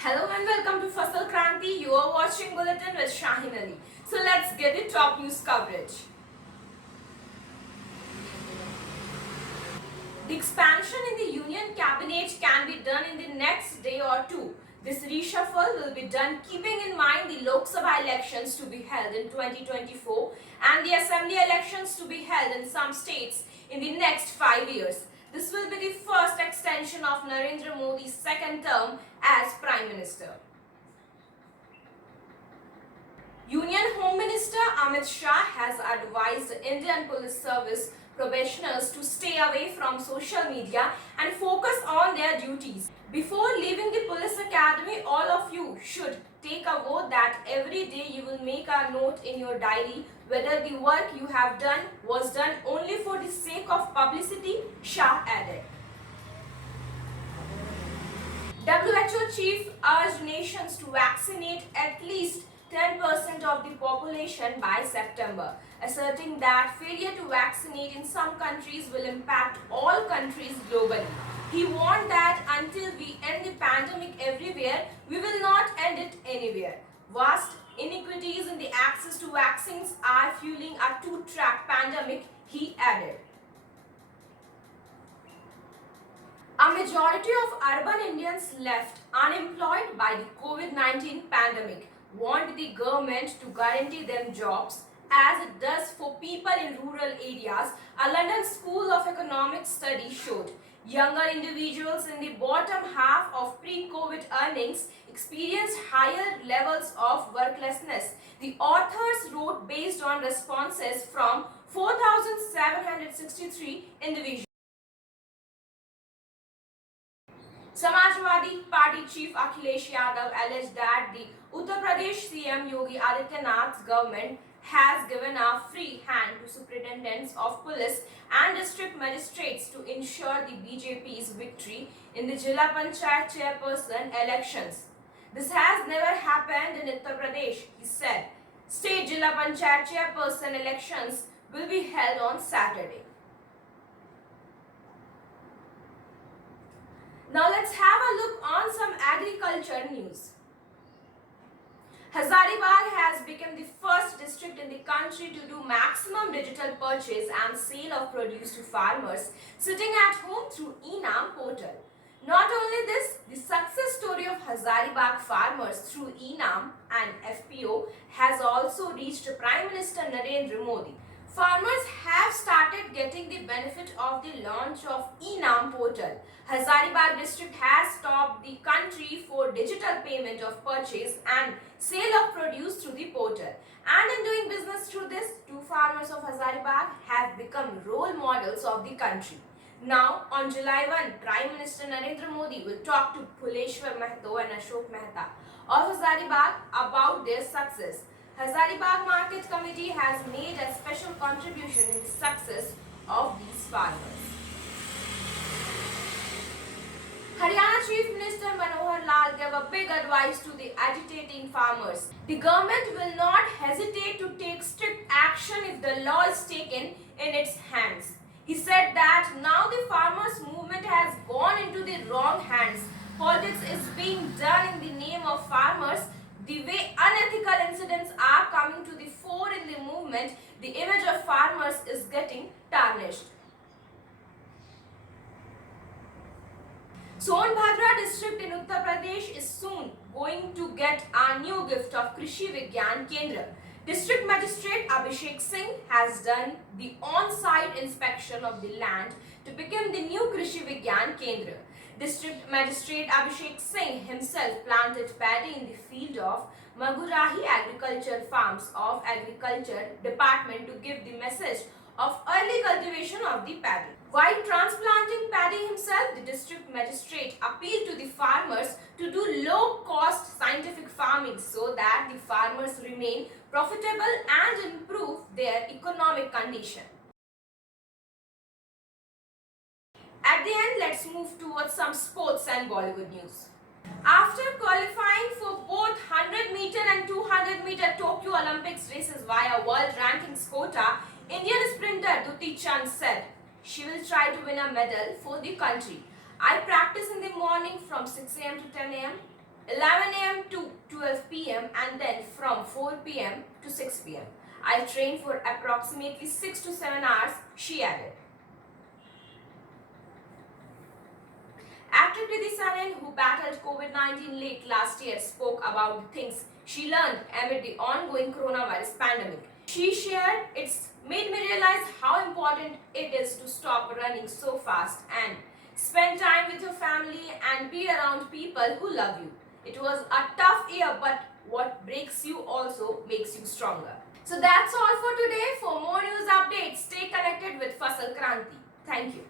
Hello and welcome to Fasal Kranti. You are watching Bulletin with Shahin Ali. So let's get the top news coverage. The expansion in the Union Cabinet can be done in the next day or two. This reshuffle will be done keeping in mind the Lok Sabha elections to be held in 2024 and the Assembly elections to be held in some states in the next 5 years. This will be the first extension of Narendra Modi's second term as Prime Minister. Union Home Minister Amit Shah has advised Indian Police Service professionals to stay away from social media and focus on their duties. Before leaving the police academy, all of you should take a vote that every day you will make a note in your diary whether the work you have done was done only for the sake of publicity, Shah added. WHO chief urged nations to vaccinate at least 10% of the population by September, asserting that failure to vaccinate in some countries will impact all countries globally. He warned that until we end the pandemic everywhere, we will not end it anywhere. Vast inequities in the access to vaccines are fueling a two-track pandemic, he added. A majority of urban Indians left unemployed by the COVID-19 pandemic want the government to guarantee them jobs as it does for people in rural areas. A London School of Economics study showed younger individuals in the bottom half of pre-COVID earnings experienced higher levels of worklessness. The authors wrote based on responses from 4,763 individuals. Samajwadi Party Chief Akhilesh Yadav alleged that the Uttar Pradesh CM Yogi Adityanath's government has given a free hand to superintendents of police and district magistrates to ensure the BJP's victory in the Jilla Panchayat chairperson elections. This has never happened in Uttar Pradesh, he said. State Jilla Panchayat chairperson elections will be held on Saturday. Now let's have a look on some agriculture news. Hazaribagh has become the first district in the country to do maximum digital purchase and sale of produce to farmers sitting at home through eNAM portal. Not only this, the success story of Hazaribagh farmers through eNAM and FPO has also reached Prime Minister Narendra Modi. Farmers have started getting the benefit of the launch of eNAM portal. Hazaribagh district has topped the country for digital payment of purchase and sale of produce through the portal. And in doing business through this, two farmers of Hazaribagh have become role models of the country. Now, on July 1, Prime Minister Narendra Modi will talk to Phuleshwar Mahto and Ashok Mehta of Hazaribagh about their success. Hazaribagh Market Committee has made a special contribution in the success of these farmers. Haryana Chief Minister Manohar Lal gave a big advice to the agitating farmers. The government will not hesitate to take strict action if the law is taken in its hands. He said that now the farmers' movement has gone into the wrong hands. Politics is being done in the name of farmers. The way unethical incidents are coming to the fore in the movement, the image of farmers is getting tarnished. Sonbhadra district in Uttar Pradesh is soon going to get a new gift of Krishi Vigyan Kendra. District Magistrate Abhishek Singh has done the on-site inspection of the land to become the new Krishi Vigyan Kendra. District Magistrate Abhishek Singh himself planted paddy in the field of Magurahi Agriculture Farms of Agriculture Department to give the message of early cultivation of the paddy. While transplanting paddy himself, the district magistrate appealed to the farmers to do low-cost scientific farming so that the farmers remain profitable and improve their economic condition. At the end, let's move towards some sports and Bollywood news. After qualifying for both 100-meter and 200-meter Tokyo Olympics races via World Rankings quota, Indian sprinter Duti Chand said she will try to win a medal for the country. I practice in the morning from 6 a.m. to 10 a.m. 11 a.m. to 12 p.m. and then from 4 p.m. to 6 p.m. I train for approximately 6 to 7 hours, she added. Actor Kriti Sanon, who battled COVID-19 late last year, spoke about the things she learned amid the ongoing coronavirus pandemic. She shared it's made me realize how important it is to stop running so fast and spend time with your family and be around people who love you. It was a tough year, but what breaks you also makes you stronger. So that's all for today. For more news updates, stay connected with Fasal Kranti. Thank you.